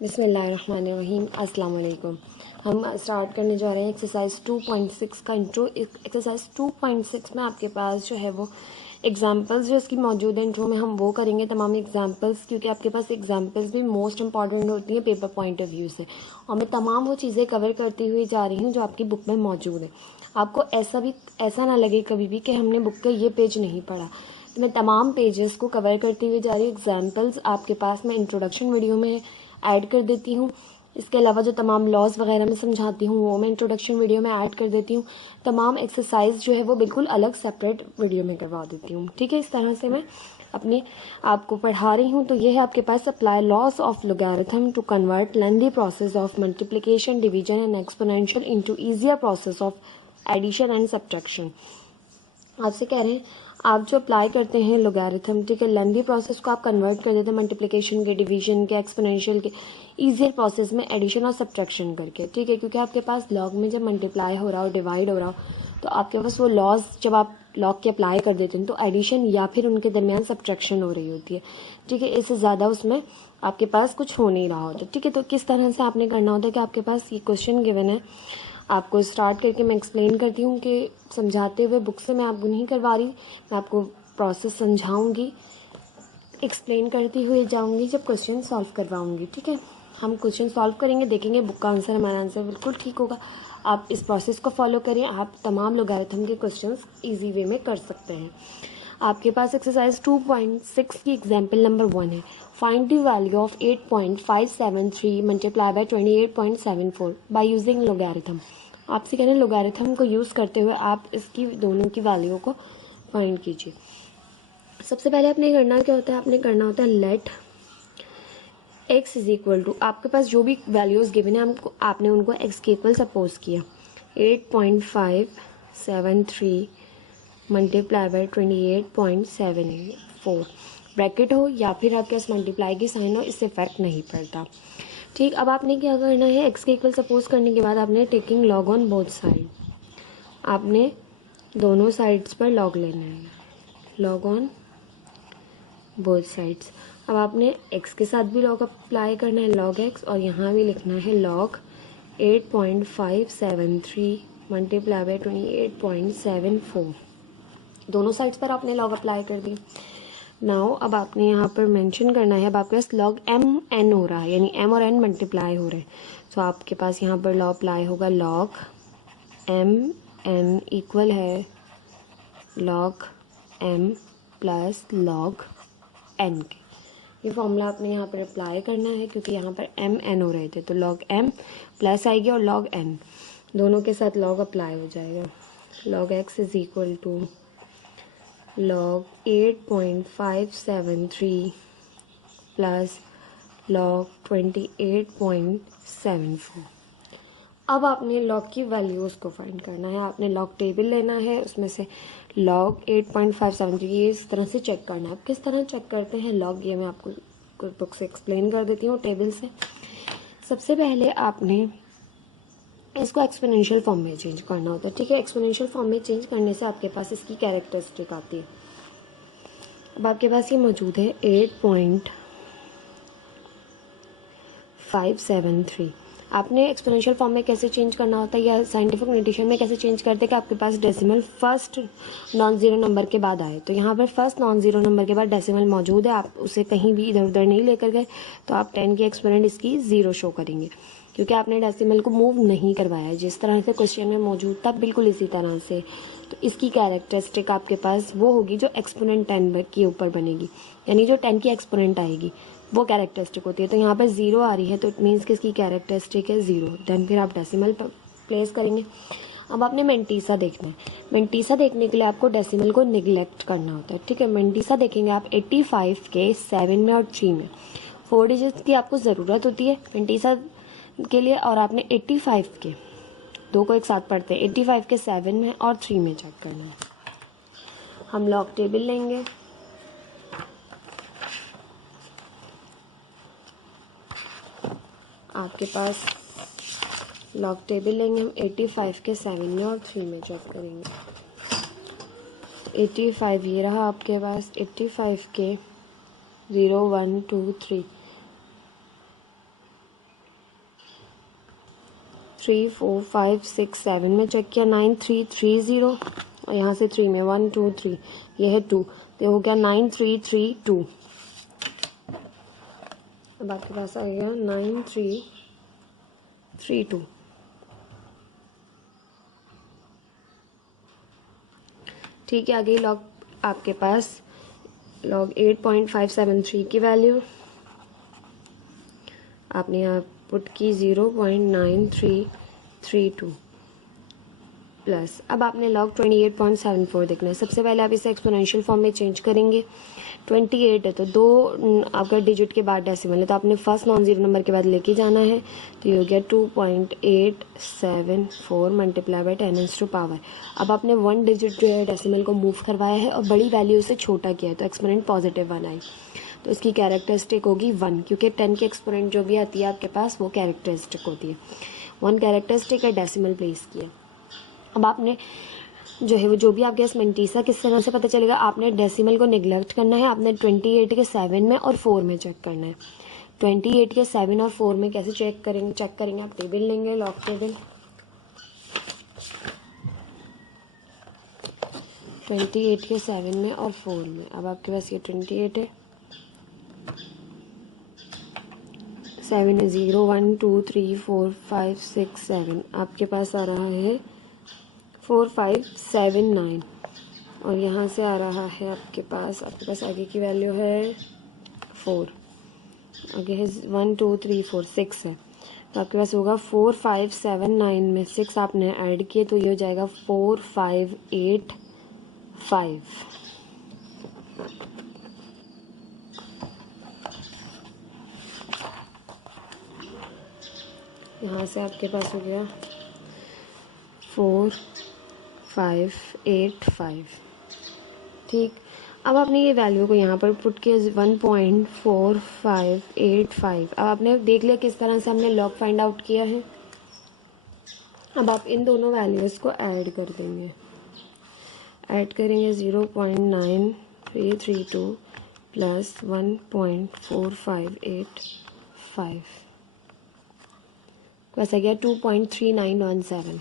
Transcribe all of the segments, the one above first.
बिस्मिल्लाहिर्रहमानिर्रहीम। अस्सलाम वालेकुम। हम स्टार्ट करने जा रहे हैं एक्सरसाइज 2.6 का इंट्रो। एक्सरसाइज 2.6 में आपके पास जो है वो एग्जांपल्स जो इसकी मौजूद है इंट्रो में हम वो करेंगे तमाम एग्जांपल्स, क्योंकि आपके पास एग्जांपल्स भी मोस्ट इंपॉर्टेंट होती हैं पेपर पॉइंट ऑफ व्यू से। और मैं तमाम वो चीज़ें कवर करती हुई जा रही हूँ जो आपकी बुक में मौजूद है। आपको ऐसा ना लगे कभी भी कि हमने बुक का ये पेज नहीं पढ़ा, तो मैं तमाम पेजेस को कवर करती हुई जा रही हूँ। एग्जाम्पल्स आपके पास मैं इंट्रोडक्शन वीडियो में ऐड कर देती हूँ। इसके अलावा जो तमाम लॉज वगैरह मैं समझाती हूँ वो मैं इंट्रोडक्शन वीडियो में ऐड कर देती हूँ। तमाम एक्सरसाइज जो है वो बिल्कुल अलग सेपरेट वीडियो में करवा देती हूँ। ठीक है, इस तरह से मैं अपनी आपको पढ़ा रही हूँ। तो ये है आपके पास apply laws of logarithm to convert lengthy process of multiplication, division and exponential into easier process of addition and subtraction. आपसे कह रहे हैं आप जो अप्लाई करते हैं लोगैरिथम, ठीक है, लेंथी प्रोसेस को आप कन्वर्ट कर देते हैं मल्टीप्लिकेशन के, डिवीजन के, एक्सपोनेंशियल के ईजियर प्रोसेस में एडिशन और सब्ट्रैक्शन करके। ठीक है, क्योंकि आपके पास लॉग में जब मल्टीप्लाई हो रहा हो, डिवाइड हो रहा हो, तो आपके पास वो लॉज जब आप लॉग के अप्लाई कर देते हैं तो एडिशन या फिर उनके दरमियान सब्ट्रैक्शन हो रही होती है। ठीक है, इससे ज़्यादा उसमें आपके पास कुछ हो नहीं रहा होता। ठीक है, तो किस तरह से आपने करना होता है कि आपके पास ये क्वेश्चन गिवन है, आपको स्टार्ट करके मैं एक्सप्लेन करती हूँ कि समझाते हुए बुक से मैं आपको नहीं करवा रही, मैं आपको प्रोसेस समझाऊंगी, एक्सप्लेन करती हुए जाऊंगी जब क्वेश्चन सॉल्व करवाऊंगी। ठीक है, हम क्वेश्चन सॉल्व करेंगे, देखेंगे बुक का आंसर हमारा आंसर बिल्कुल ठीक होगा। आप इस प्रोसेस को फॉलो करिए, आप तमाम लोगैरिथम के क्वेश्चंस इजी वे में कर सकते हैं। आपके पास एक्सरसाइज 2.6 की एग्जाम्पल नंबर 1 है। Find the value of 8.573 multiply by 28.74 by using logarithm. आपसे कह रहे हैं लोगैरिथम को यूज़ करते हुए आप इसकी दोनों की वैल्यू को फाइंड कीजिए। सबसे पहले आपने करना क्या होता है, आपने करना होता है let x is equal to, आपके पास जो भी वैल्यूज़ गिवन है आपने उनको x के इक्वल सपोज किया। 8.573 मल्टीप्लाई बाय 28.74 ब्रैकेट हो या फिर आपके पास मल्टीप्लाई की साइन हो, इससे इफेक्ट नहीं पड़ता। ठीक, अब आपने क्या करना है, x के इक्वल सपोज करने के बाद आपने taking log on both side, आपने दोनों साइड्स पर लॉग लेना है, लॉग ऑन बोथ साइड्स। अब आपने x के साथ भी लॉग अप्लाई करना है, लॉग x, और यहाँ भी लिखना है लॉग 8.573 मल्टीप्लाई बाय 28.74। दोनों साइड्स पर आपने लॉग अप्लाई कर दी। नाउ अब आपने यहाँ पर मेंशन करना है, अब आपके पास लॉग m n हो रहा है, यानी m और n मल्टीप्लाई हो रहे हैं, तो आपके पास यहाँ पर लॉग अप्लाई होगा लॉग m n इक्वल है log m plus log n के। ये फॉर्मूला आपने यहाँ पर अप्लाई करना है क्योंकि यहाँ पर m n हो रहे थे, तो लॉग m प्लस आएगी और लॉग n दोनों के साथ लॉग अप्लाई हो जाएगा। Log x is equal to log 8.573 plus log 28.74। अब आपने लॉग की वैल्यूज़ को फाइंड करना है, आपने लॉग टेबल लेना है, उसमें से लॉग 8.573 ये इस तरह से चेक करना है। अब किस तरह चेक करते हैं लॉग, ये मैं आपको बुक से एक्सप्लेन कर देती हूँ टेबल से। सबसे पहले आपने इसको एक्सपोनेंशियल फॉर्म में चेंज करना होता है। ठीक है, एक्सपोनेंशियल फॉर्म में चेंज करने से आपके पास इसकी कैरेक्टरिस्टिक आती है। अब आपके पास ये मौजूद है 8.573। आपने एक्सपोनेंशियल फॉर्म में कैसे चेंज करना होता है या साइंटिफिक नोटेशन में कैसे चेंज करते हैं कि आपके पास decimal first non zero number के बाद आए, तो यहाँ पर फर्स्ट नॉन ज़ीरो नंबर के बाद डेसिमल मौजूद है, आप उसे कहीं भी इधर उधर नहीं लेकर गए, तो आप 10 की एक्सपोनेंट इसकी 0 शो करेंगे क्योंकि आपने डेसिमल को मूव नहीं करवाया है। जिस तरह से क्वेश्चन में मौजूद था बिल्कुल इसी तरह से, तो इसकी कैरेक्टरिस्टिक आपके पास वो होगी जो एक्सपोनेंट 10 के ऊपर बनेगी, यानी जो 10 की एक्सपोनेंट आएगी वो कैरेक्टरिस्टिक होती है। तो यहाँ पर 0 आ रही है तो इट मीन्स कि इसकी कैरेक्टरिस्टिक है 0, देन फिर आप डेसिमल पर प्लेस करेंगे। अब आपने मेंटीसा देखना है, मेंटीसा देखने के लिए आपको डेसिमल को निगलेक्ट करना होता है। ठीक है, मेंटीसा देखेंगे आप 85 के 7 में और 3 में, 4 डिजिट्स की आपको ज़रूरत होती है मेंटीसा के लिए, और आपने 85 के दो को एक साथ पढ़ते हैं, 85 के 7 में और 3 में चेक करना है। हम लॉग टेबल लेंगे, आपके पास लॉग टेबल लेंगे हम 85 के 7 में और 3 में चेक करेंगे। 85 ये रहा आपके पास, 85 के 0 1 2 3, 3 4 5 6 7 में चेक किया, 9 3 3 0 और यहाँ से 3 में 1 2 3, ये है 2, तो हो गया 9 3 3 2। अब आपके पास आ गया 9 3 3 2। ठीक है, आ गई लॉग आपके पास लॉग 8.573 की वैल्यू आपने यहाँ पुट की 0.9332 प्लस। अब आपने लॉग 28.74 देखना है। सबसे पहले आप इसे एक्सपोनेंशियल फॉर्म में चेंज करेंगे। 28 है तो 2 आपका डिजिट के बाद डेसिमल है, तो आपने फर्स्ट नॉन ज़ीरो नंबर के बाद लेके जाना है, तो ये हो गया 2.874 मल्टीप्लाई बाई 10⁻⁴। अब आपने 1 डिजिट जो है डेसिमल को मूव करवाया है और बड़ी वैल्यू से छोटा किया है, तो एक्सपोनेंट पॉजिटिव 1 आई, तो इसकी कैरेक्टरिस्टिक होगी 1, क्योंकि 10 की एक्सपोनेंट जो भी आती है आपके पास वो कैरेक्टरिस्टिक होती है। 1 कैरेक्टरिस्टिक है, डेसिमल प्लेस किया। अब आपने जो है वो जो भी आपके पास मेंटीसा किस तरह से पता चलेगा, आपने डेसिमल को निगलेक्ट करना है, आपने 28 के 7 में और 4 में चेक करना है। 28 के 7 और 4 में कैसे चेक करेंगे आप टेबल लेंगे, लॉग टेबल। 28 के 7 में और 4 में, अब आपके पास ये 28 है, 7 है 0 1 2 3 4 5 6 7, आपके पास आ रहा है 4 5 7 9 और यहाँ से आ रहा है आपके पास आगे की वैल्यू है 4, आगे है 1 2 3 4 6 है, तो आपके पास होगा 4 5 7 9 में 6 आपने ऐड किए, तो ये हो जाएगा 4 5 8 5। यहाँ से आपके पास हो गया 4 5 8 5। ठीक, अब आपने ये वैल्यू को यहाँ पर पुट किया 1.4585। अब आपने देख लिया किस तरह से हमने लॉग फाइंड आउट किया है। अब आप इन दोनों वैल्यूज़ को ऐड कर देंगे, ऐड करेंगे 0.9332 प्लस 1.4585, वैसा गया 2.3917,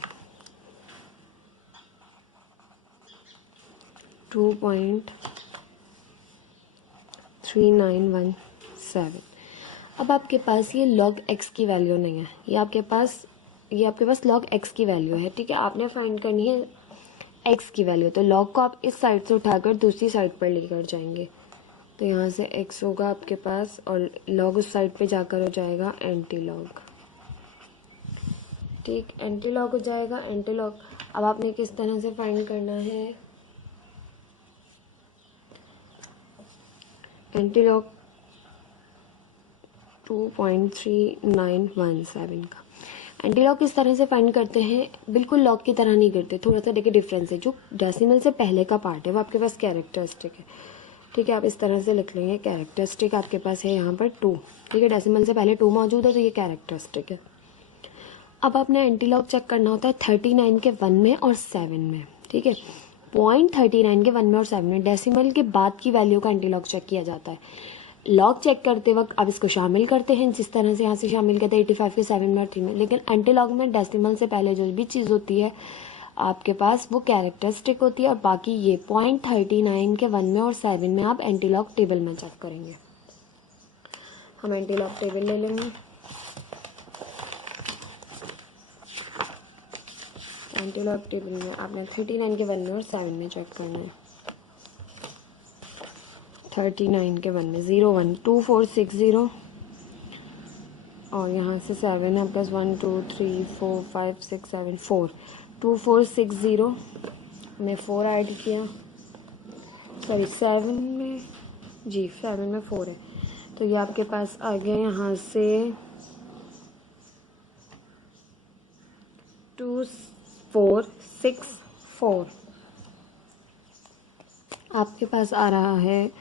2.3917। अब आपके पास ये log x की वैल्यू नहीं है, ये आपके पास log x की वैल्यू है। ठीक है, आपने फाइंड करनी है x की वैल्यू, तो log को आप इस साइड से उठाकर दूसरी साइड पर लेकर जाएंगे, तो यहाँ से x होगा आपके पास और log उस साइड पे जाकर हो जाएगा एंटी लॉग। ठीक, एंटी लॉग हो जाएगा एंटी लॉग। अब आपने किस तरह से फाइंड करना है एंटी लॉग 2.3917 का। एंटी लॉग किस तरह से फाइंड करते हैं, बिल्कुल लॉग की तरह नहीं करते, थोड़ा सा देखिए डिफरेंस है। जो डेसिमल से पहले का पार्ट है वो आपके पास कैरेक्टरिस्टिक है। ठीक है, आप इस तरह से लिख लेंगे, कैरेक्टरिस्टिक आपके पास है यहाँ पर 2। ठीक है, डेसिमल से पहले 2 मौजूद है, तो ये कैरेक्टरिस्टिक है। अब आपने एंटी लॉग चेक करना होता है 39 के 1 में और 7 में। ठीक है, 0.39 के 1 में और 7 में डेसिमल के बाद की वैल्यू का एंटी लॉग चेक किया जाता है। लॉग चेक करते वक्त आप इसको शामिल करते हैं, जिस तरह से यहाँ से शामिल करते हैं 85 के 7 में और 3 में, लेकिन एंटी लॉग में डेसिमल से पहले जो भी चीज़ होती है आपके पास वो कैरेक्टरिस्टिक होती है, और बाकी ये 0.39 के 1 में और 7 में आप एंटी लॉग टेबल में चेक करेंगे। हम एंटी लॉग टेबल ले लेंगे। एंटी लॉग टेबल में आपने 39 के 1 में और 7 में चेक करना है। 39 के 1 में 0 1 2 4 6 0 और यहाँ से 7 है प्लस 1 2 3 4 5 6 7 4 2 4 6 0 में 4 ऐड किया, सॉरी 7 में, जी 7 में 4 है, तो ये आपके पास आ गया यहाँ से 2 4 6 4, आपके पास आ रहा है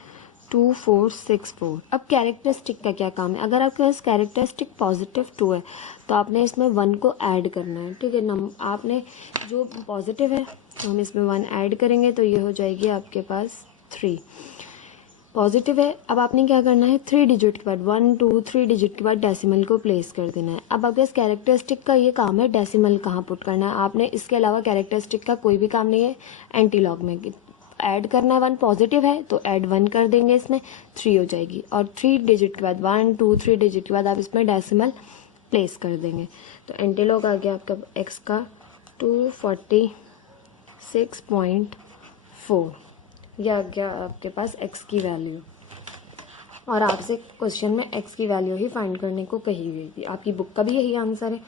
2 4 6 4। अब कैरेक्टरिस्टिक का क्या काम है, अगर आपके पास कैरेक्टरिस्टिक पॉजिटिव 2 है तो आपने इसमें 1 को ऐड करना है। ठीक है, आपने जो पॉजिटिव है तो हम इसमें 1 ऐड करेंगे, तो ये हो जाएगी आपके पास 3। पॉजिटिव है। अब आपने क्या करना है, 3 डिजिट के बाद 1 2 3 डिजिट के बाद डेसिमल को प्लेस कर देना है। अब आपके कैरेक्टरिस्टिक का ये काम है डेसिमल कहाँ पुट करना है। आपने इसके अलावा कैरेक्टरिस्टिक का कोई भी काम नहीं है। एंटी लॉग में ऐड करना है, 1 पॉजिटिव है तो ऐड 1 कर देंगे, इसमें 3 हो जाएगी। और 3 डिजिट के बाद 1 2 3 डिजिट के बाद आप इसमें डेसिमल प्लेस कर देंगे। तो एंटी लॉग आ गया आपका एक्स का 246.4। यह आ गया आपके पास x की वैल्यू। और आपसे क्वेश्चन में x की वैल्यू ही फाइंड करने को कही गई थी। आपकी बुक का भी यही आंसर है।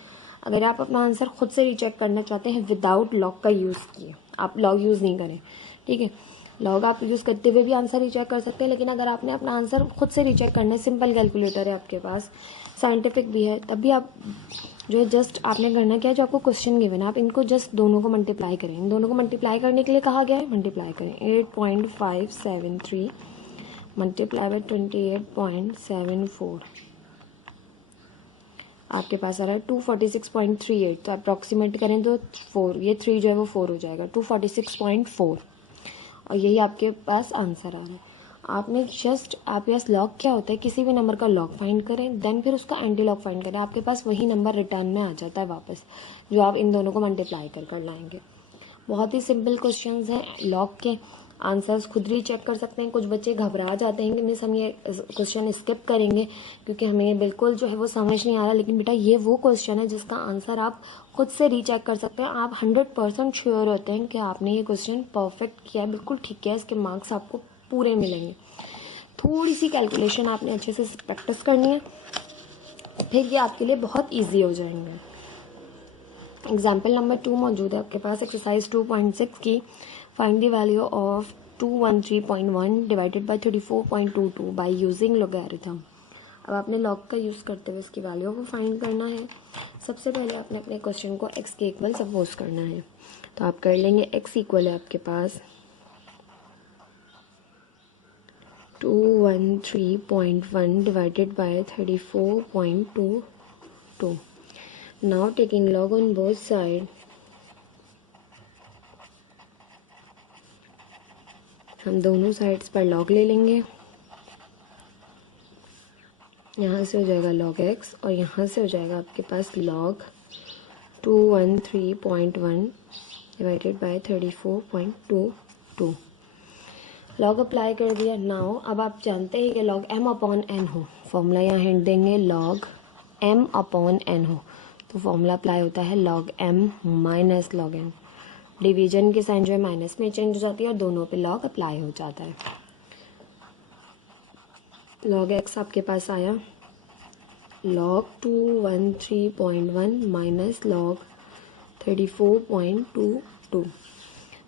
अगर आप अपना आंसर खुद से रीचेक करना चाहते हैं विदाउट लॉग का यूज़ किए, आप लॉग यूज़ नहीं करें, ठीक है। लॉग आप यूज़ करते हुए भी आंसर रीचेक कर सकते हैं, लेकिन अगर आपने अपना आंसर खुद से रीचेक करना है, सिंपल कैलकुलेटर है आपके पास, साइंटिफिक भी है, तब भी आप जो है जस्ट आपने करना क्या है, जो आपको क्वेश्चन गिवन है आप इनको जस्ट दोनों को मल्टीप्लाई करें। इन दोनों को मल्टीप्लाई करने के लिए कहा गया है, मल्टीप्लाई करें। 8.573 मल्टीप्लाई बाय 28.74 आपके पास आ रहा है 246.38। तो अप्रॉक्सीमेट करें तो 4, ये 3 जो है वो 4 हो जाएगा, 246.4। और यही आपके पास आंसर आ रहा है। आपने जस्ट आपके पास लॉग क्या होता है, किसी भी नंबर का लॉग फाइंड करें, देन फिर उसका एंटी लॉग फाइंड करें, आपके पास वही नंबर रिटर्न में आ जाता है वापस, जो आप इन दोनों को मल्टीप्लाई कर लाएंगे। बहुत ही सिंपल क्वेश्चंस हैं। लॉग के आंसर्स खुद ही चेक कर सकते हैं। कुछ बच्चे घबरा जाते हैं कि मिस हम ये क्वेश्चन स्किप करेंगे क्योंकि हमें बिल्कुल जो है वो समझ नहीं आ रहा, लेकिन बेटा ये वो क्वेश्चन है जिसका आंसर आप खुद से रीचेक कर सकते हैं। आप 100% श्योर होते हैं कि आपने ये क्वेश्चन परफेक्ट किया है, बिल्कुल ठीक किया है, इसके मार्क्स आपको पूरे मिलेंगे। थोड़ी सी कैलकुलेशन आपने अच्छे से प्रैक्टिस करनी है, फिर ये आपके लिए बहुत ईजी हो जाएंगे। एग्जाम्पल नंबर 2 मौजूद है आपके पास, एक्सरसाइज 2.6 की। Find the value of 213.1 divided by 34.22 by using logarithm. अब आपने लॉग का यूज़ करते हुए इसकी वैल्यू को फाइंड करना है। सबसे पहले आपने अपने क्वेश्चन को x के इक्वल सपोज करना है, तो आप कर लेंगे x इक्वल है आपके पास 213.1 divided by 34.22. Now taking log on both sides, हम दोनों साइड्स पर log ले लेंगे। यहाँ से हो जाएगा log x और यहाँ से हो जाएगा आपके पास log 213.1 divided by 34.22। Log apply कर दिया। नाउ अब आप जानते हैं कि लॉग m अपॉन n हो, फॉर्मूला यहाँ हिंट देंगे लॉग m अपॉन n हो, तो फॉर्मूला अप्लाई होता है log m minus log n। Division की साइन जो है माइनस में चेंज हो जाती है और दोनों पे लॉग अप्लाई हो जाता है। लॉग x आपके पास आया लॉग 213.1 माइनस लॉग 34.22।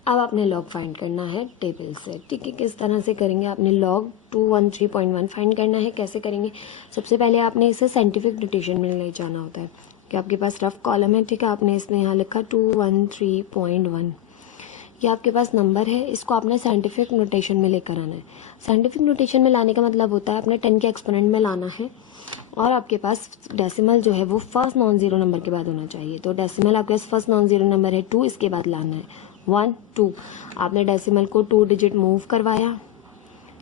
अब आपने लॉग फाइंड करना है टेबल से, ठीक है। किस तरह से करेंगे, आपने लॉग 213.1 फाइंड करना है। कैसे करेंगे, सबसे पहले आपने इसे साइंटिफिक नोटेशन में ले जाना होता है कि आपके पास रफ कॉलम है, ठीक है। आपने इसमें यहाँ लिखा 213.1, ये आपके पास नंबर है, इसको आपने साइंटिफिक नोटेशन में लेकर आना है। साइंटिफिक नोटेशन में लाने का मतलब होता है आपने 10 के एक्सपोनेंट में लाना है और आपके पास डेसिमल जो है वो फर्स्ट नॉन जीरो नंबर के बाद होना चाहिए। तो डेसिमल आपके पास फर्स्ट नॉन जीरो नंबर है 2, इसके बाद लाना है 1 2। आपने डेसिमल को 2 डिजिट मूव करवाया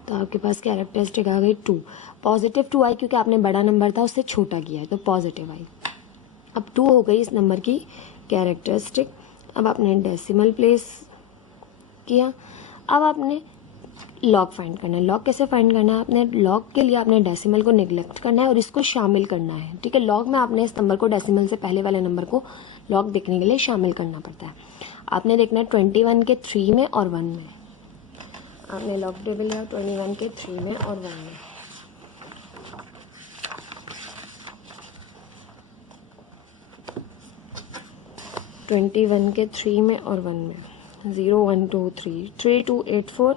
तो आपके पास कैरेक्टरिस्टिक आ गई 2। पॉजिटिव 2 आई क्योंकि आपने बड़ा नंबर था उससे छोटा किया है तो पॉजिटिव आई। अब 2 हो गई इस नंबर की कैरेक्टरिस्टिक। अब आपने डेसिमल प्लेस किया। अब आपने लॉग फाइंड करना है। लॉग कैसे फाइंड करना है, आपने लॉग के लिए आपने डेसिमल को निगलेक्ट करना है और इसको शामिल करना है, ठीक है। लॉग में आपने इस नंबर को डेसिमल से पहले वाले नंबर को लॉग देखने के लिए शामिल करना पड़ता है। आपने देखना है 21 के 3 में और 1 में। आपने लॉग टेबल लिया 21 के 3 में और 1 में। ट्वेंटी वन के 3 में और 1 में 0 1 2 3 3 2 8 4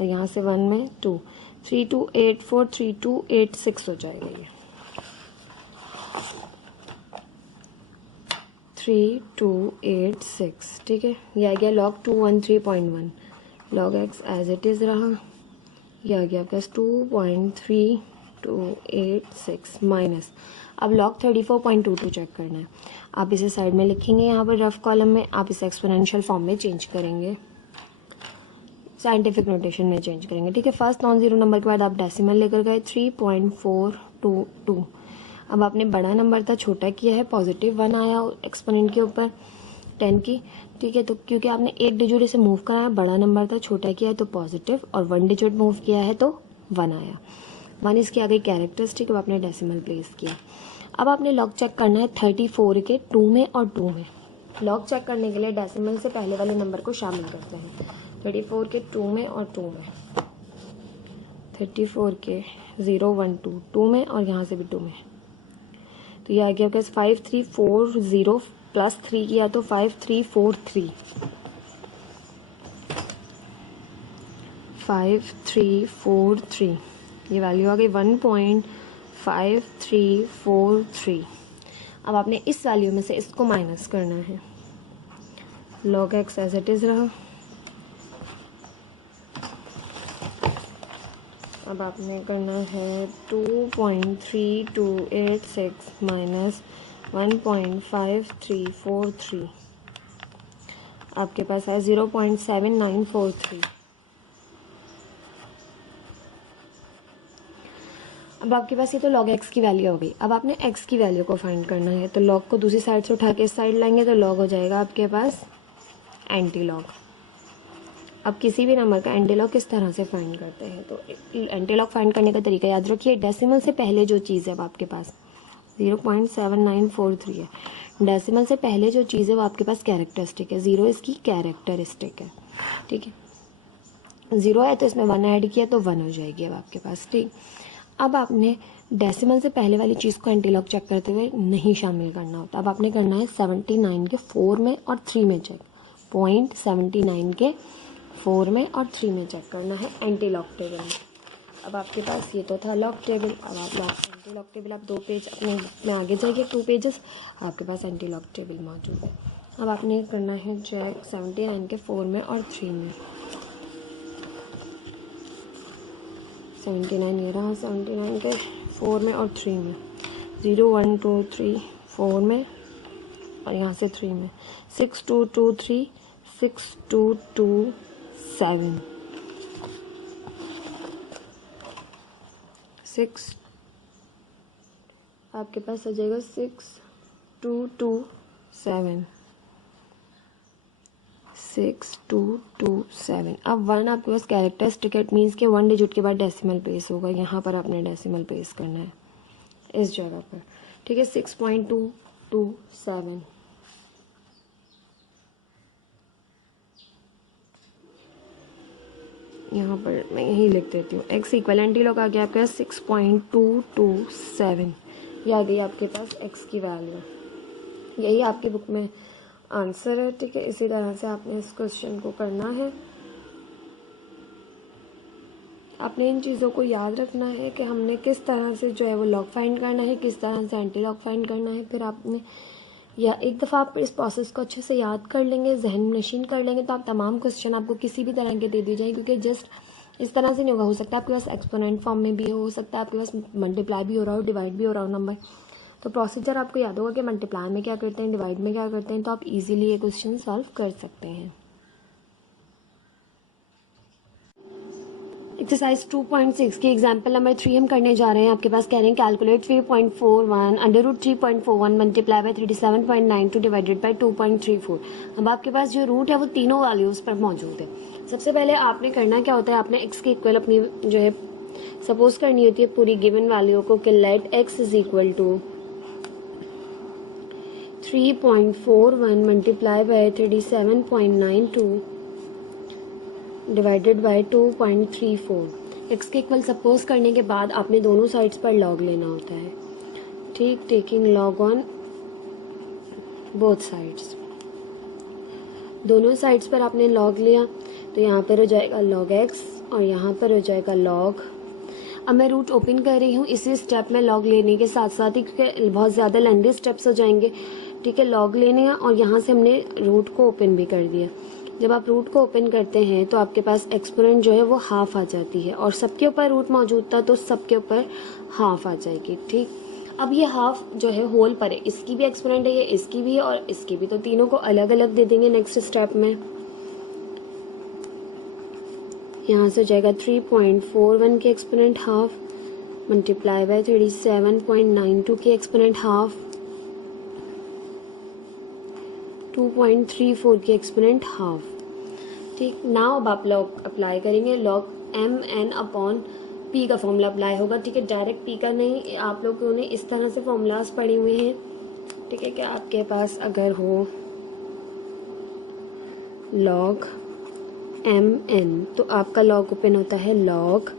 और यहाँ से 1 में 2 3 2 8 4 3 2 8 6 हो जाएगा ये 3 2 8 6, ठीक है। ये आ गया log 213.1। Log x as it is रहा, ये आ गया प्लस 2.3286 माइनस। अब लॉग 34.22 चेक करना है। आप इसे साइड में लिखेंगे यहाँ पर रफ कॉलम में, आप इसे एक्सपोनेंशियल फॉर्म में चेंज करेंगे। साइंटिफिक नोटेशन में चेंज करेंगे, ठीक है। फर्स्ट नॉन ज़ीरो नंबर के बाद आप डेसिमल लेकर गए 3.422। अब आपने बड़ा नंबर था छोटा किया है, पॉजिटिव 1 आया एक्सपोनेंट के ऊपर 10 की, ठीक है। तो क्योंकि आपने एक डिजिट इसे मूव कराया, बड़ा नंबर था छोटा किया है तो पॉजिटिव, और 1 डिजिट मूव किया है तो 1 आया। 1 इसकी आ गई कैरेक्टरिस्टिक। अब आपने डेसिमल प्लेस किया। अब आपने लॉग चेक करना है 34 के 2 में और 2 में। लॉग चेक करने के लिए डेसिमल से पहले वाले नंबर को शामिल करते हैं। 34 के 2 में और 2 में, 34 के 0 1 2 2 में और यहाँ से भी 2 में, तो ये आ गया आपके 5340 प्लस 3 किया तो 5343, 5343, ये वैल्यू आ गई 1.5343। अब आपने इस वैल्यू में से इसको माइनस करना है। log x as it is रहा। अब आपने करना है 2.3286 माइनस 1.5343, आपके पास है 0.7943। अब आपके पास ये तो log x की वैल्यू हो गई। अब आपने x की वैल्यू को फाइंड करना है, तो log को दूसरी साइड से उठा के इस साइड लाएंगे तो log हो जाएगा आपके पास एंटी लॉग। अब किसी भी नंबर का एंटी लॉग किस तरह से फाइंड करते हैं, तो एंटी लॉग फाइंड करने का तरीका याद रखिए। डेसिमल से पहले जो चीज़ है वो आपके पास 0.7943 है। डेसिमल से पहले जो चीज़ है वो आपके पास कैरेक्टरिस्टिक है, 0 इसकी कैरेक्टरिस्टिक है, ठीक है। 0 है तो इसमें 1 ऐड किया तो 1 हो जाएगी अब आपके पास, ठीक। अब आपने डेसिमल से पहले वाली चीज़ को एंटी लॉग चेक करते हुए नहीं शामिल करना होता। अब आपने करना है 79 के 4 में और 3 में चेक, 0.79 के 4 में और 3 में चेक करना है एंटी लॉग टेबल में। अब आपके पास ये तो था लॉग टेबल। अब आप एंटी लॉग टेबल, आप 2 पेज अपने में आगे जाइए, 2 पेजेस, आपके पास एंटी लॉग टेबल मौजूद है। अब आपने करना है चेक 79 के 4 में और 3 में। 79 ये रहा, 79 के 4 में और 3 में, 0 1 2 3 4 में और यहाँ से 3 में, 6 2 2 3 6 2 2 7 6, आपके पास आ जाएगा 6 2 2 7 6 2 2 7। अब 1 आपके पास कैरेक्टरिस्टिक है, मीन्स के 1 डिजिट के बाद डेसिमल प्लेस होगा। यहाँ पर आपने डेसिमल प्लेस करना है इस जगह पर, ठीक है। 6.227, यहाँ पर मैं यही लिख देती हूँ। x इक्वल एंटी लॉग आ गया आपके पास 6.227, ये आ गई आपके पास x की वैल्यू। यही आपकी बुक में आंसर है, ठीक है। इसी तरह से आपने इस क्वेश्चन को करना है। आपने इन चीज़ों को याद रखना है कि हमने किस तरह से जो है वो लॉग फाइंड करना है, किस तरह से एंटी लॉग फाइंड करना है। फिर आपने या एक दफ़ा आप इस प्रोसेस को अच्छे से याद कर लेंगे, जहन नशीन कर लेंगे, तो आप तमाम क्वेश्चन आपको किसी भी तरह के दे दिए जाएंगे। क्योंकि जस्ट इस तरह से नहीं होगा, हो सकता है आपके पास एक्सपोनेंट फॉर्म में भी हो सकता है आपके पास मल्टीप्लाई भी हो रहा हो, डिवाइड भी हो रहा हो नंबर। तो प्रोसीजर आपको याद होगा कि मल्टीप्लाई में क्या करते हैं, डिवाइड में क्या करते हैं, तो आप इजीली ये क्वेश्चन सॉल्व कर सकते हैं। एक्सरसाइज 2.6 की एग्जाम्पल नंबर 3 हम करने जा रहे हैं। आपके पास कह रहे हैं calculate 3.41 under root 3.41 multiply by 37.92 divided by 2.34। अब आपके पास जो रूट है वो तीनों वैल्यूज़ पर मौजूद है। सबसे पहले आपने करना क्या होता है, आपने x के इक्वल अपनी जो है सपोज करनी होती है पूरी गिवन वैल्यू को कि let x is equal to 3.41 multiply by 37.92 divided by 2.34। X के इक्वल सपोज करने के बाद आपने दोनों साइड्स पर लॉग लेना होता है, ठीक। Taking log on both sides, दोनों साइड्स पर आपने लॉग लिया तो यहाँ पर हो जाएगा लॉग एक्स और यहाँ पर हो जाएगा लॉग। अब मैं रूट ओपन कर रही हूँ इसी स्टेप में लॉग लेने के साथ साथ ही, क्योंकि बहुत ज़्यादा लेंथी स्टेप्स हो जाएंगे, ठीक है। लॉग लेने हैं और यहाँ से हमने रूट को ओपन भी कर दिया। जब आप रूट को ओपन करते हैं तो आपके पास एक्सपोनेंट जो है वो हाफ आ जाती है, और सबके ऊपर रूट मौजूद था तो सबके ऊपर हाफ आ जाएगी, ठीक। अब ये हाफ जो है होल पर है, इसकी भी एक्सपोनेंट है, ये इसकी भी है और इसकी भी, तो तीनों को अलग अलग दे देंगे नेक्स्ट स्टेप में। यहाँ से हो जाएगा 3.41 के एक्सपोनेंट हाफ मल्टीप्लाई बाय 37.92 के एक्सपोनेंट हाफ 2.34 के एक्सपोनेंट हाफ। ठीक, नाउ अब आप लॉग अप्लाई करेंगे, log M N upon P का फॉर्मूला अप्लाई होगा। ठीक है, डायरेक्ट पी का नहीं, आप लोगों ने इस तरह से फॉर्मूलाज पढ़े हुए हैं। ठीक है, क्या आपके पास अगर हो लॉग एम एन तो आपका लॉग ओपन होता है log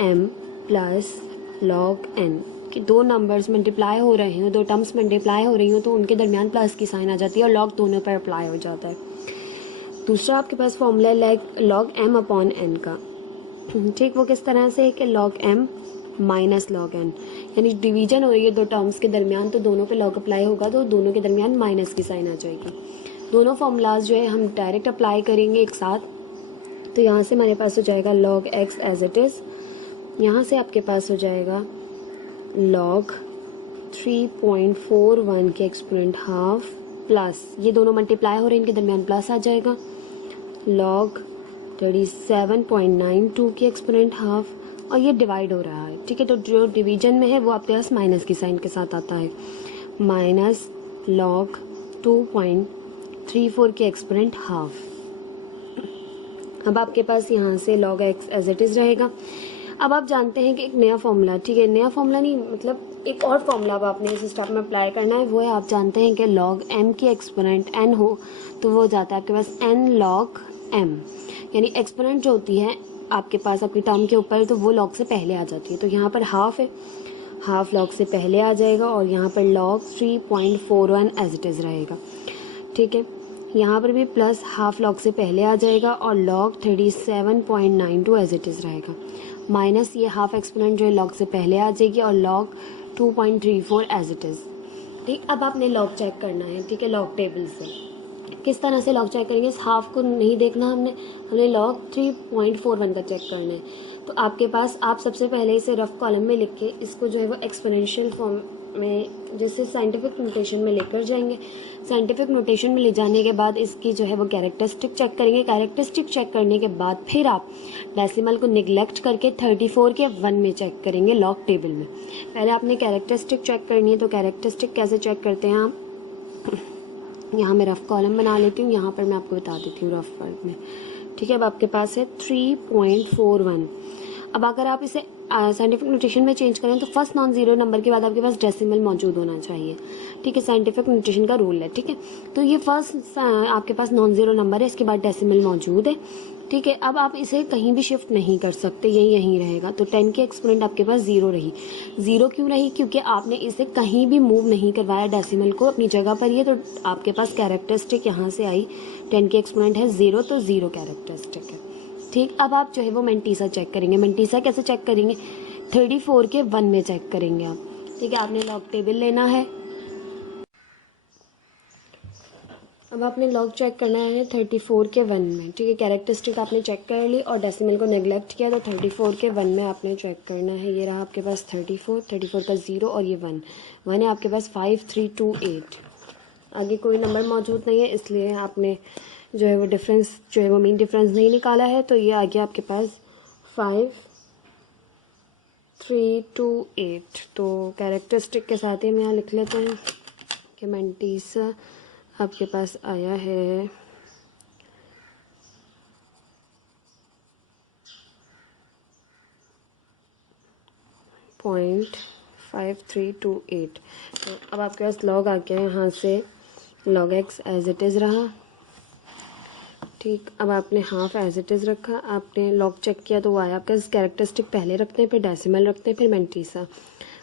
M plus log N कि दो नंबर्स मल्टीप्लाई हो रहे हैं, दो टर्म्स मल्टीप्लाई हो रही हो तो उनके दरमियान प्लस की साइन आ जाती है और लॉग दोनों पर अप्लाई हो जाता है। दूसरा आपके पास फॉर्मूला है लॉग एम अपॉन एन का। ठीक, वो किस तरह से है कि log M minus log N, यानी डिवीजन हो रही है दो टर्म्स के दरमियान तो दोनों पे लॉग अप्लाई होगा तो दोनों के दरमियान माइनस की साइन आ जाएगी। दोनों फॉर्मूलाज जो है हम डायरेक्ट अप्लाई करेंगे एक साथ। तो यहाँ से हमारे पास हो जाएगा log x as it is, यहाँ से आपके पास हो जाएगा लॉग 3.41 के एक्सपोनेंट हाफ प्लस ये दोनों मल्टीप्लाई हो रहे हैं, इनके दरमियान प्लस आ जाएगा लॉग 37.92 के एक्सपोनेंट हाफ और ये डिवाइड हो रहा है। ठीक है, तो जो डिवीजन में है वो आपके पास माइनस की साइन के साथ आता है माइनस लॉग 2.34 के एक्सपोनेंट हाफ। अब आपके पास यहाँ से log x as it is रहेगा। अब आप जानते हैं कि एक नया फॉर्मूला, ठीक है, नया फॉर्मूला नहीं मतलब एक और फॉर्मूला अब आपने इस स्टेप में अप्लाई करना है, वो है आप जानते हैं कि log m की एक्सपोनेंट n हो तो वो हो जाता है आपके पास n log m, यानी एक्सपोनेंट जो होती है आपके पास आपकी टर्म के ऊपर तो वो log से पहले आ जाती है। तो यहाँ पर हाफ है, हाफ log से पहले आ जाएगा और यहाँ पर log 3.41 एज इट इज़ रहेगा। ठीक है, यहाँ पर भी प्लस हाफ लॉग से पहले आ जाएगा और लॉग 37.92 एज इट इज़ रहेगा माइनस ये हाफ एक्सपोनेंट जो है लॉग से पहले आ जाएगी और लॉग 2.34 एज इट इज़। ठीक, अब आपने लॉग चेक करना है। ठीक है, लॉग टेबल से किस तरह से लॉग चेक करेंगे, इस हाफ को नहीं देखना हमने लॉग 3.41 का चेक करना है। तो आपके पास आप सबसे पहले इसे रफ कॉलम में लिख के इसको जो है वो एक्सपोनेंशियल फॉर्म में जैसे साइंटिफिक नोटेशन में लेकर जाएंगे। साइंटिफिक नोटेशन में ले जाने के बाद इसकी जो है वो कैरेक्टरिस्टिक चेक करेंगे। कैरेक्टरिस्टिक चेक करने के बाद फिर आप डेसिमल को निगलेक्ट करके 34 के 1 में चेक करेंगे लॉग टेबल में। पहले आपने कैरेक्टरिस्टिक चेक करनी है, तो कैरेक्टरिस्टिक कैसे चेक करते हैं आप, यहाँ मैं रफ कॉलम बना लेती हूँ, यहाँ पर मैं आपको बता देती हूँ रफ वर्ड में। ठीक है, अब आपके पास है 3.41। अब अगर आप इसे साइंटिफिक नोटेशन में चेंज करें तो फर्स्ट नॉन जीरो नंबर के बाद आपके पास डेसिमल मौजूद होना चाहिए। ठीक है, साइंटिफिक नोटेशन का रूल है। ठीक है, तो ये फर्स्ट आपके पास नॉन जीरो नंबर है, इसके बाद डेसिमल मौजूद है। ठीक है, अब आप इसे कहीं भी शिफ्ट नहीं कर सकते, यहीं रहेगा। तो 10 की एक्सपोनेंट आपके पास 0 रही। 0 क्यों रही, क्योंकि आपने इसे कहीं भी मूव नहीं करवाया, डेसिमल को अपनी जगह पर ही है। तो आपके पास कैरेक्टरिस्टिक यहाँ से आई, 10 की एक्सपोनेंट है 0 तो 0 कैरेक्टरिस्टिक है। ठीक, अब आप जो है वो मेंटीसा चेक करेंगे। मेंटीसा कैसे चेक करेंगे, 34 के 1 में चेक करेंगे आप। ठीक है, आपने लॉग टेबल लेना है। अब आपने लॉग चेक करना है 34 के 1 में। ठीक है, कैरेक्टरिस्टिक आपने चेक कर ली और डेसिमल को नेग्लेक्ट किया, तो 34 के 1 में आपने चेक करना है। ये रहा आपके पास 34 का 0 और ये 1 है आपके पास 5328। आगे कोई नंबर मौजूद नहीं है, इसलिए आपने जो है वो डिफरेंस जो है वो मीन डिफरेंस नहीं निकाला है। तो ये आ गया आपके पास 5328। तो कैरेक्टरिस्टिक के साथ ही हम यहाँ लिख लेते हैं कि मेंटीसा आपके पास आया है 0.5328। तो अब आपके पास लॉग आ गया, यहाँ से log x as it is रहा। ठीक, अब आपने हाफ एज इट इज़ रखा, आपने लॉग चेक किया तो वो आया आपके पास। कैरेक्टरिस्टिक पहले रखते हैं, फिर डेसिमल रखते हैं, फिर मेंटीसा,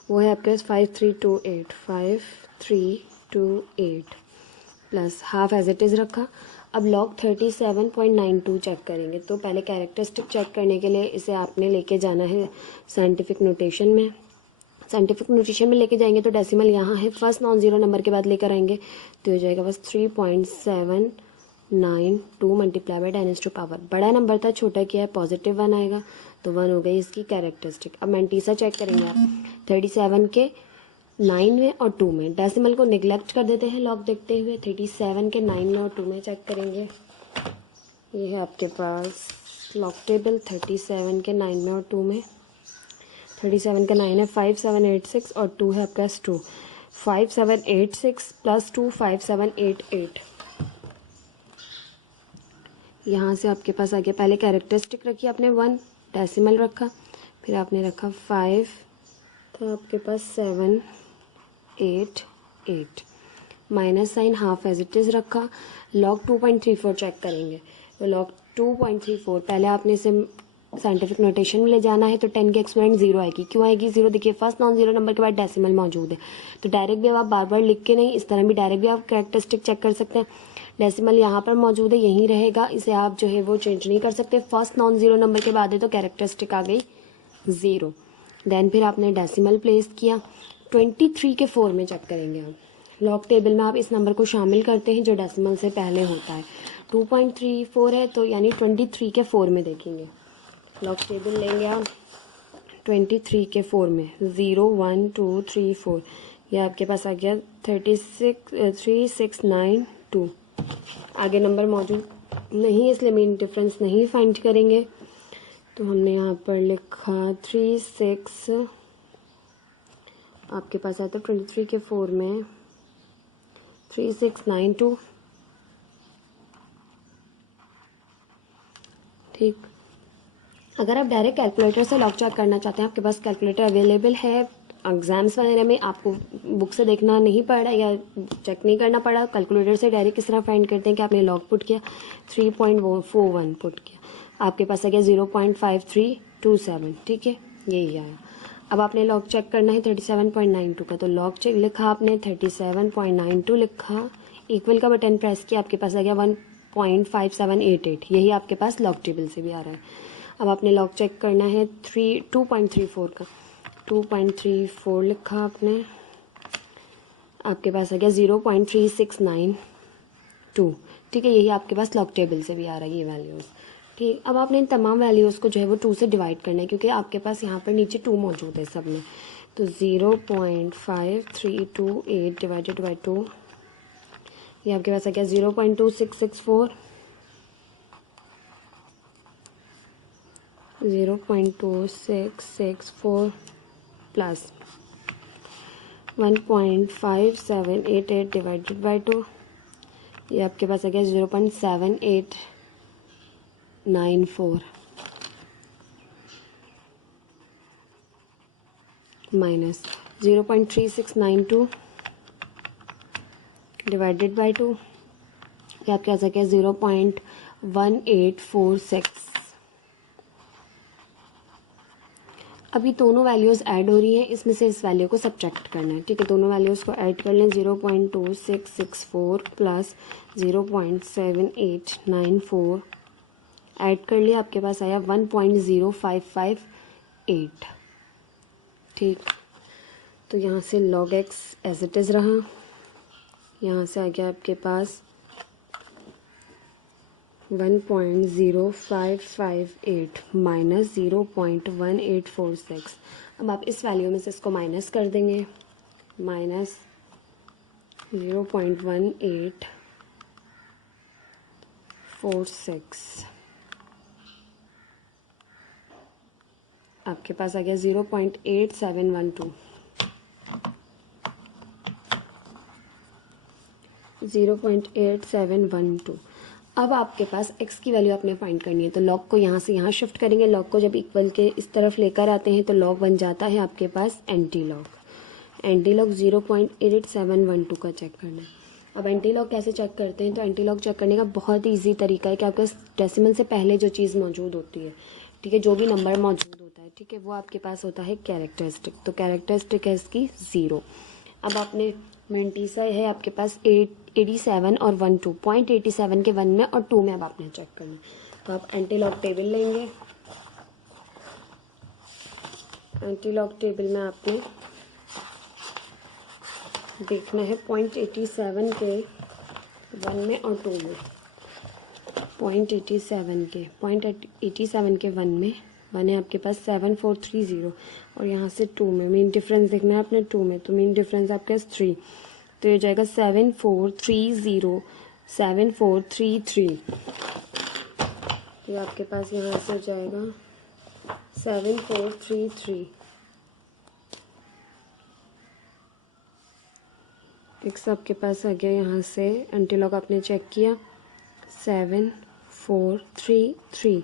वो है आपके पास 5328 plus half as it is रखा। अब लॉग 37.92 चेक करेंगे। तो पहले कैरेक्टरिस्टिक चेक करने के लिए इसे आपने लेके जाना है साइंटिफिक नोटेशन में। साइंटिफिक नोटेशन में लेके जाएंगे तो डेसिमल यहाँ है, फर्स्ट नॉन जीरो नंबर के बाद लेकर आएंगे तो हो जाएगा बस 3.792 मल्टीप्लाई बाय 10⁻⁴। बड़ा नंबर था, छोटा किया है, पॉजिटिव 1 आएगा तो 1 हो गई इसकी कैरेक्टरिस्टिक। अब मेंटीसा चेक करेंगे आप 37 के 9 में और 2 में। डेसिमल को निगलेक्ट कर देते हैं लॉग देखते हुए, 37 के 9 में और 2 में चेक करेंगे। ये है आपके पास लॉग टेबल 37 के 9 में और 2 में। 37 का 9 है 5786 और 2 है आपके पास 2। 5786 प्लस 2 5788। यहाँ से आपके पास आ गया, पहले कैरेक्टरिस्टिक रखी आपने 1, डेसिमल रखा, फिर आपने रखा 5, तो आपके पास 7 8 8, minus sign half as it is रखा। लॉग 2.34 चेक करेंगे, तो लॉग 2.34 पहले आपने इसे साइंटिफिक नोटेशन में ले जाना है, तो 10 की एक्सपोनेंट 0 आएगी। क्यों आएगी 0? देखिए फर्स्ट नॉन जीरो नंबर के बाद डेसिमल मौजूद है, तो डायरेक्ट भी अब आप बार बार लिख के नहीं, इस तरह भी डायरेक्ट भी आप कैरेक्टरिस्टिक चेक कर सकते हैं। डेसिमल यहाँ पर मौजूद है, यहीं रहेगा, इसे आप जो है वो चेंज नहीं कर सकते। फर्स्ट नॉन जीरो नंबर के बाद है तो कैरेक्टरिस्टिक आ गई 0। देन फिर आपने डेसिमल प्लेस किया, 23 के 4 में चेक करेंगे आप। लॉग टेबल में आप इस नंबर को शामिल करते हैं जो डेसिमल से पहले होता है। 2.34 है तो यानी 23 के 4 में देखेंगे। लॉग टेबल लेंगे आप 23 के 4 में, 0 1 2 3 4, यह आपके पास आ गया 36 आगे नंबर मौजूद नहीं, इसलिए मेन डिफरेंस नहीं फाइंड करेंगे। तो हमने यहाँ पर लिखा 36, आपके पास आता 23 के 4 में 3692। ठीक, अगर आप डायरेक्ट कैलकुलेटर से लॉग चेक करना चाहते हैं, आपके पास कैलकुलेटर अवेलेबल है, एग्जाम्स वगैरह में आपको बुक से देखना नहीं पड़ा या चेक नहीं करना पड़ा, कैलकुलेटर से डायरेक्ट किस तरह फाइंड करते हैं कि आपने लॉग पुट किया 3.41 पुट किया, आपके पास आ गया 0.5327। ठीक है, यही आया। अब आपने लॉग चेक करना है 37.92 का, तो लॉग चेक लिखा आपने 37.92 लिखा, इक्वल का बटन प्रेस किया, आपके पास आ गया 1.5788, यही आपके पास लॉग टेबल से भी आ रहा है। अब आपने लॉग चेक करना है 2.34 का, 2.34 लिखा आपने, आपके पास आ गया 0.3692। ठीक है, यही आपके पास लॉग टेबल से भी आ रहा है ये वैल्यूज़। ठीक, अब आपने इन तमाम वैल्यूज़ को जो है वो 2 से डिवाइड करना है, क्योंकि आपके पास यहाँ पर नीचे 2 मौजूद है सब में। तो 0.5328 डिवाइडेड बाई 2, ये आपके पास आ गया 0.2664, 0.2664 प्लस 1.5788 डिवाइडेड बाई 2, ये आपके पास आ गया 0.7894 माइनस 0.3692 डिवाइडेड बाई 2, ये आपके पास आ गया 0.1846। अभी दोनों वैल्यूज़ ऐड हो रही हैं, इसमें से इस वैल्यू को सब्ट्रैक्ट करना है। ठीक है, दोनों वैल्यूज़ को ऐड कर लें, 0.2664 प्लस 0.7894 ऐड कर लिया, आपके पास आया 1.0558। ठीक, तो यहाँ से log x as it is रहा, यहाँ से आ गया आपके पास 1.0558 माइनस 0.1846। अब आप इस वैल्यू में से इसको माइनस कर देंगे, माइनस 0.1846, आपके पास आ गया 0.8712, 0.8712। अब आपके पास x की वैल्यू आपने फाइंड करनी है, तो लॉग को यहाँ से यहाँ शिफ्ट करेंगे। लॉग को जब इक्वल के इस तरफ लेकर आते हैं तो लॉग बन जाता है आपके पास एंटी लॉग। एंटी लॉग 0.8712 का चेक करना है। अब एंटी लॉग कैसे चेक करते हैं, तो एंटी लॉग चेक करने का बहुत ही ईजी तरीका है कि आपके डेसिमल से पहले जो चीज़ मौजूद होती है, ठीक है, जो भी नंबर मौजूद होता है, ठीक है, वो आपके पास होता है कैरेक्टरिस्टिक। तो कैरेक्टरिस्टिक है इसकी 0। अब आपने मेंटीसा है आपके पास 87 और 1 2, 0.87 के 1 में और 2 में अब आपने चेक करना है। तो आप एंटी लॉग टेबल लेंगे, एंटी लॉग टेबल में आपने देखना है 0.87 के 1 में और 2 में। 0.87 के 1 में 1 है आपके पास 7430 और यहाँ से 2 में मेन डिफरेंस देखना है आपने 2 में, तो मेन डिफरेंस आपके पास 3, तो ये जाएगा 7430 7433। तो ये आपके पास यहाँ से हो जाएगा 7433। x आपके पास आ गया यहाँ से, एंटीलॉग आपने चेक किया 7433,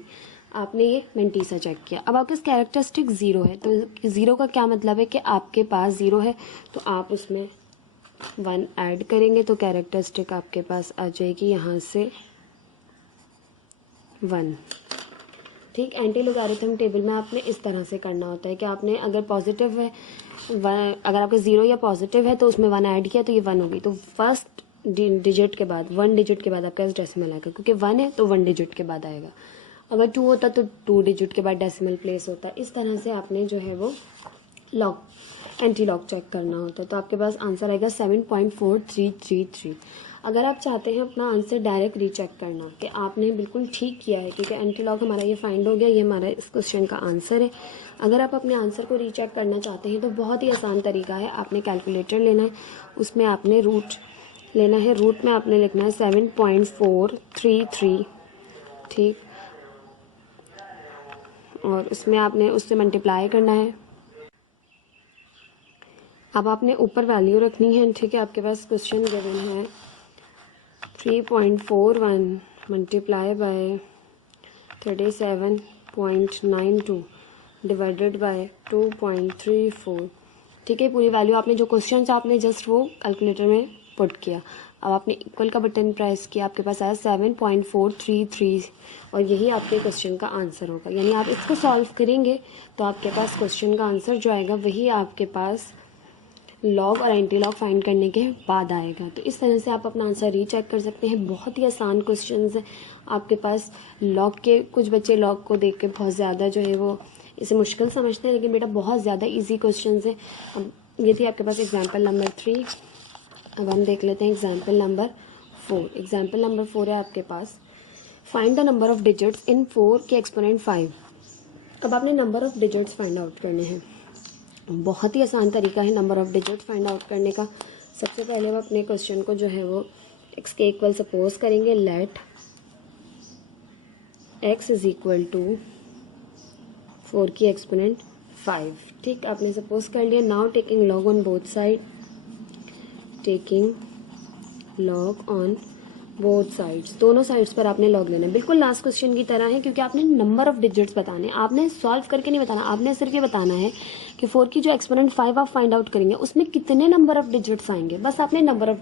आपने ये मेंटीसा चेक किया। अब आपके पास कैरेक्टरिस्टिक 0 है, तो 0 का क्या मतलब है कि आपके पास 0 है तो आप उसमें 1 ऐड करेंगे तो कैरेक्टरिस्टिक आपके पास आ जाएगी यहाँ से 1। ठीक, एंटी लोगारिथम टेबल में आपने इस तरह से करना होता है कि आपने अगर पॉजिटिव है अगर आपका 0 या पॉजिटिव है तो उसमें 1 ऐड किया तो ये 1 होगी, तो फर्स्ट डिजिट के बाद 1 डिजिट के बाद आपका डेसिमल आएगा, क्योंकि 1 है तो 1 डिजिट के बाद आएगा। अगर 2 होता तो 2 डिजिट के बाद डेसिमल प्लेस होता है। इस तरह से आपने जो है वो लॉग एंटी लॉग चेक करना होता है। तो आपके पास आंसर आएगा 7.4333। अगर आप चाहते हैं अपना आंसर डायरेक्ट रीचेक करना कि आपने बिल्कुल ठीक किया है, क्योंकि एंटी लॉग हमारा ये फाइंड हो गया, ये हमारा इस क्वेश्चन का आंसर है। अगर आप अपने आंसर को रीचेक करना चाहते हैं तो बहुत ही आसान तरीका है, आपने कैलकुलेटर लेना है, उसमें आपने रूट लेना है, रूट में आपने लिखना है 7.433, ठीक, और उसमें आपने उससे मल्टीप्लाई करना है। अब आपने ऊपर वैल्यू रखनी है, ठीक है। आपके पास क्वेश्चन गिवन है 3.41 मल्टीप्लाई बाय 37.92 डिवाइडेड बाय 2.34, ठीक है। पूरी वैल्यू आपने जो क्वेश्चन आपने जस्ट वो कैलकुलेटर में पुट किया। अब आपने इक्वल का बटन प्रेस किया, आपके पास आया 7.433 और यही आपके क्वेश्चन का आंसर होगा। यानी आप इसको सॉल्व करेंगे तो आपके पास क्वेश्चन का आंसर जो आएगा वही आपके पास लॉग और एंटी लॉग फाइंड करने के बाद आएगा। तो इस तरह से आप अपना आंसर रीचेक कर सकते हैं। बहुत ही आसान क्वेश्चंस है आपके पास लॉग के। कुछ बच्चे लॉग को देख के बहुत ज़्यादा जो है वो इसे मुश्किल समझते हैं, लेकिन बेटा बहुत ज़्यादा इजी क्वेश्चंस है। अब ये थी आपके पास एग्जाम्पल नंबर 3। अब हम देख लेते हैं एग्जाम्पल नंबर 4। एग्जाम्पल नंबर 4 है आपके पास, find the number of digits in 4 के एक्सपोनेंट 5। अब आपने number of digits find out करने हैं। बहुत ही आसान तरीका है number of digit find out करने का। सबसे पहले हम अपने क्वेश्चन को जो है वो x के इक्वल सपोज करेंगे, let x is equal to 4 की एक्सपोनेंट 5, ठीक, आपने सपोज कर लिया। Now taking log on both side, taking log on both sides, दोनों साइड्स पर आपने लॉग लेना है। बिल्कुल लास्ट क्वेश्चन की तरह है, क्योंकि आपने नंबर ऑफ डिजिट्स बताने, आपने सॉल्व करके नहीं बताना, आपने सिर्फ ये बताना है कि 4 की जो एक्सपोनेंट 5 आप फाइंड आउट करेंगे उसमें कितने नंबर ऑफ डिजिट्स आएंगे, बस आपने नंबर ऑफ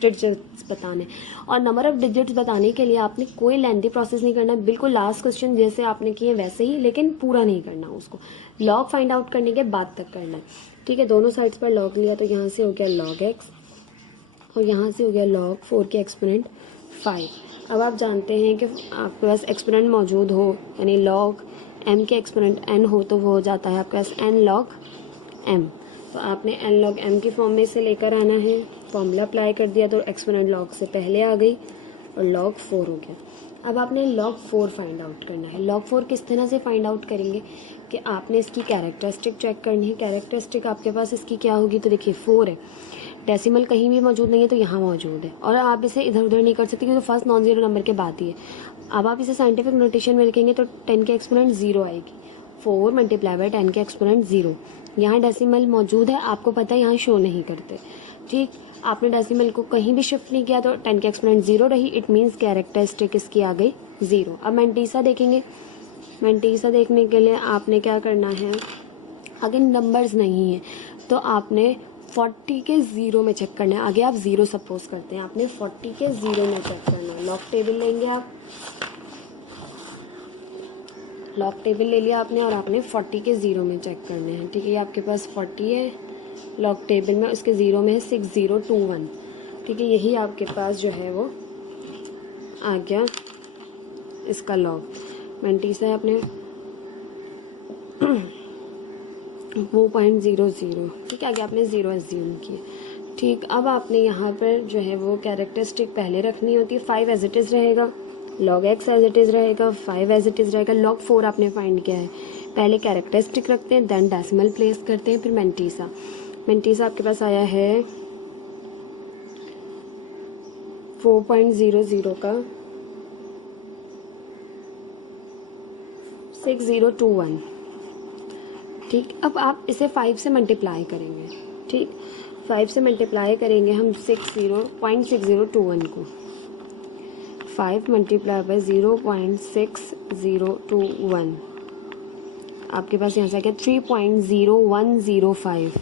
डिजिट्स बताने। और नंबर ऑफ डिजिट्स बताने के लिए आपने कोई लेंथी प्रोसेस नहीं करना, बिल्कुल लास्ट क्वेश्चन जैसे आपने किए वैसे ही, लेकिन पूरा नहीं करना उसको, लॉग फाइंड आउट करने के बाद तक करना है, ठीक है। दोनों साइड्स पर लॉग लिया तो यहाँ से हो गया लॉग एक्स और यहाँ से हो गया लॉग 4 के एक्सपोनेंट 5। अब आप जानते हैं कि आपके पास एक्सपोनेंट मौजूद हो, यानी लॉग m के एक्सपोनेंट n हो तो वो हो जाता है आपके पास n log m। तो आपने n log m की फॉर्म में से लेकर आना है, फॉर्मूला अप्लाई कर दिया तो एक्सपोनेंट लॉग से पहले आ गई और log 4 हो गया। अब आपने log 4 फाइंड आउट करना है। log 4 किस तरह से फाइंड आउट करेंगे कि आपने इसकी कैरेक्टरिस्टिक चेक करनी है। कैरेक्टरिस्टिक आपके पास इसकी क्या होगी, तो देखिए 4 है, डेसिमल कहीं भी मौजूद नहीं है तो यहाँ मौजूद है, और आप इसे इधर उधर नहीं कर सकते क्योंकि फर्स्ट नॉन जीरो नंबर के बाद ही है। अब आप इसे साइंटिफिक नोटेशन में लिखेंगे तो 10 के एक्सपोनेंट 0 आएगी, 4 मल्टीप्लाई बाय 10 के एक्सपोनेंट 0। यहाँ डेसिमल मौजूद है, आपको पता है यहाँ शो नहीं करते, ठीक। आपने डेसिमल को कहीं भी शिफ्ट नहीं किया तो 10 के एक्सपोनेंट 0 रही, इट मीन्स कैरेक्टरिस्टिक इसकी आ गई 0। अब मेंटीसा देखेंगे, मेंटीसा देखने के लिए आपने क्या करना है, अगर नंबर्स नहीं है तो आपने 40 के 0 में चेक करना है। आगे आप 0 सपोज करते हैं, आपने 40 के 0 में चेक करना है। लॉग टेबल लेंगे आप, लॉग टेबल ले लिया आपने और आपने 40 के 0 में चेक करने हैं, ठीक है। ये आपके पास 40 है लॉग टेबल में, उसके 0 में है 6021, ठीक है। यही आपके पास जो है वो आ गया इसका लॉग। मेंटीसा है आपने 4.00, ठीक है। आगे आपने 0 एज्यूम किया, ठीक। अब आपने यहाँ पर जो है वो कैरेक्टरिस्टिक पहले रखनी होती है। 5 एज इट इज़ रहेगा, log x as it is रहेगा, 5 एज इट इज़ रहेगा। log 4 आपने फाइंड किया है, पहले कैरेक्टरिस्टिक रखते हैं, देन डेसिमल प्लेस करते हैं, फिर मेंटीसा। मेंटीसा आपके पास आया है 4.00 का 6021। ठीक, अब आप इसे 5 से मल्टीप्लाई करेंगे। ठीक, 5 से मल्टीप्लाई करेंगे हम 60.6021 को। 5 मल्टीप्लाई बाय 0.6021, आपके पास यहाँ से आ गया 3.0105,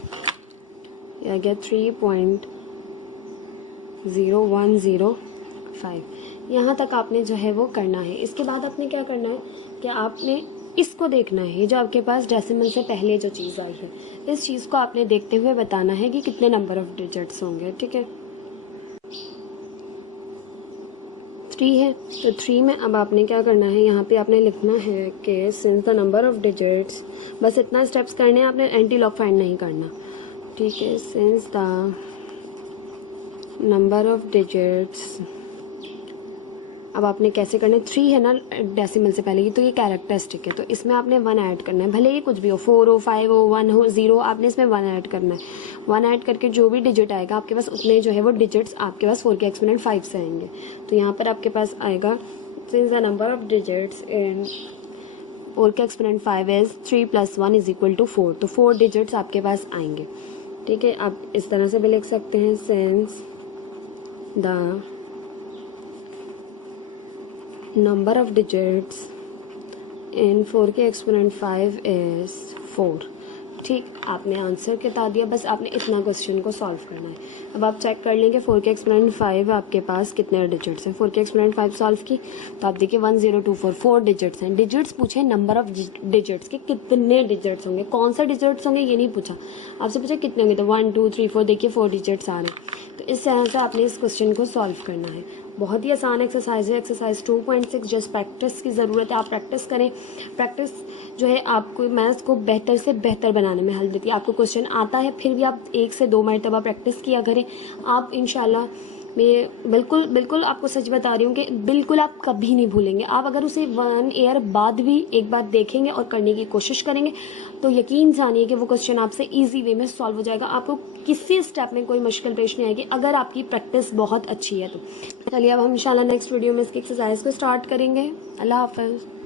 या गया 3.0105। यहाँ तक आपने जो है वो करना है। इसके बाद आपने क्या करना है कि आपने इसको देखना है, जो आपके पास डेसिमल से पहले जो चीज़ आई है, इस चीज़ को आपने देखते हुए बताना है कि कितने नंबर ऑफ डिजिट्स होंगे। ठीक है, 3 है, तो 3 में अब आपने क्या करना है, यहाँ पे आपने लिखना है कि since the number of digits, बस इतना स्टेप्स करने हैं, आपने एंटी लॉग फाइंड नहीं करना। ठीक है, since the number of digits, अब आपने कैसे करना है, 3 है ना डेसिमल से पहले की, तो ये कैरेक्टरिस्टिक है, तो इसमें आपने 1 ऐड करना है, भले ये कुछ भी हो, 4 हो, 5 हो, 1 हो, 0, आपने इसमें 1 ऐड करना है। 1 ऐड करके जो भी डिजिट आएगा आपके पास, उतने जो है वो डिजिट्स आपके पास 4 के एक्सपोनेंट 5 से आएंगे। तो यहाँ पर आपके पास आएगा since the number of digits in 4 के एक्सपोनेंट 5 इज 3 + 1 = 4, तो 4 डिजिट्स आपके पास आएंगे। ठीक है, आप इस तरह से भी लिख सकते हैं, since the number of digits in 4 के एक्सपोनेंट 5 is 4। ठीक, आपने आंसर बता दिया, बस आपने इतना क्वेश्चन को सॉल्व करना है। अब आप चेक कर लेंगे 4 के एक्सपोनेंट 5 आपके पास कितने डिजिट्स हैं। 4 के एक्सपोनेंट 5 सॉल्व की तो आप देखिए 1024, 4 डिजिट्स हैं। डिजिट्स पूछे नंबर ऑफ डिजिट्स के कितने डिजिट्स होंगे, कौन सा डिजिट्स होंगे ये नहीं पूछा, आपसे पूछा कितने होंगे, तो 1 2 3 4, देखिए 4 डिजिट्स आ रहे हैं। तो इस तरह से आपने इस क्वेश्चन को सॉल्व करना है। बहुत ही आसान एक्सरसाइज है, एक्सरसाइज 2.6, जस्ट प्रैक्टिस की ज़रूरत है। आप प्रैक्टिस करें, प्रैक्टिस जो है आपको मैथ्स को बेहतर से बेहतर बनाने में हेल्प देती है। आपको क्वेश्चन आता है फिर भी आप 1 से 2 मरतबा प्रैक्टिस किया करें, आप इंशाल्लाह, मैं बिल्कुल आपको सच बता रही हूँ कि बिल्कुल आप कभी नहीं भूलेंगे। आप अगर उसे 1 ईयर बाद भी एक बार देखेंगे और करने की कोशिश करेंगे तो यकीन जानिए कि वो क्वेश्चन आपसे इजी वे में सॉल्व हो जाएगा। आपको किसी स्टेप में कोई मुश्किल पेश नहीं आएगी अगर आपकी प्रैक्टिस बहुत अच्छी है तो। चलिए अब हम इंशाल्लाह नेक्स्ट वीडियो में इसकी एक्सरसाइज को स्टार्ट करेंगे। अल्लाह हाफ़िज़।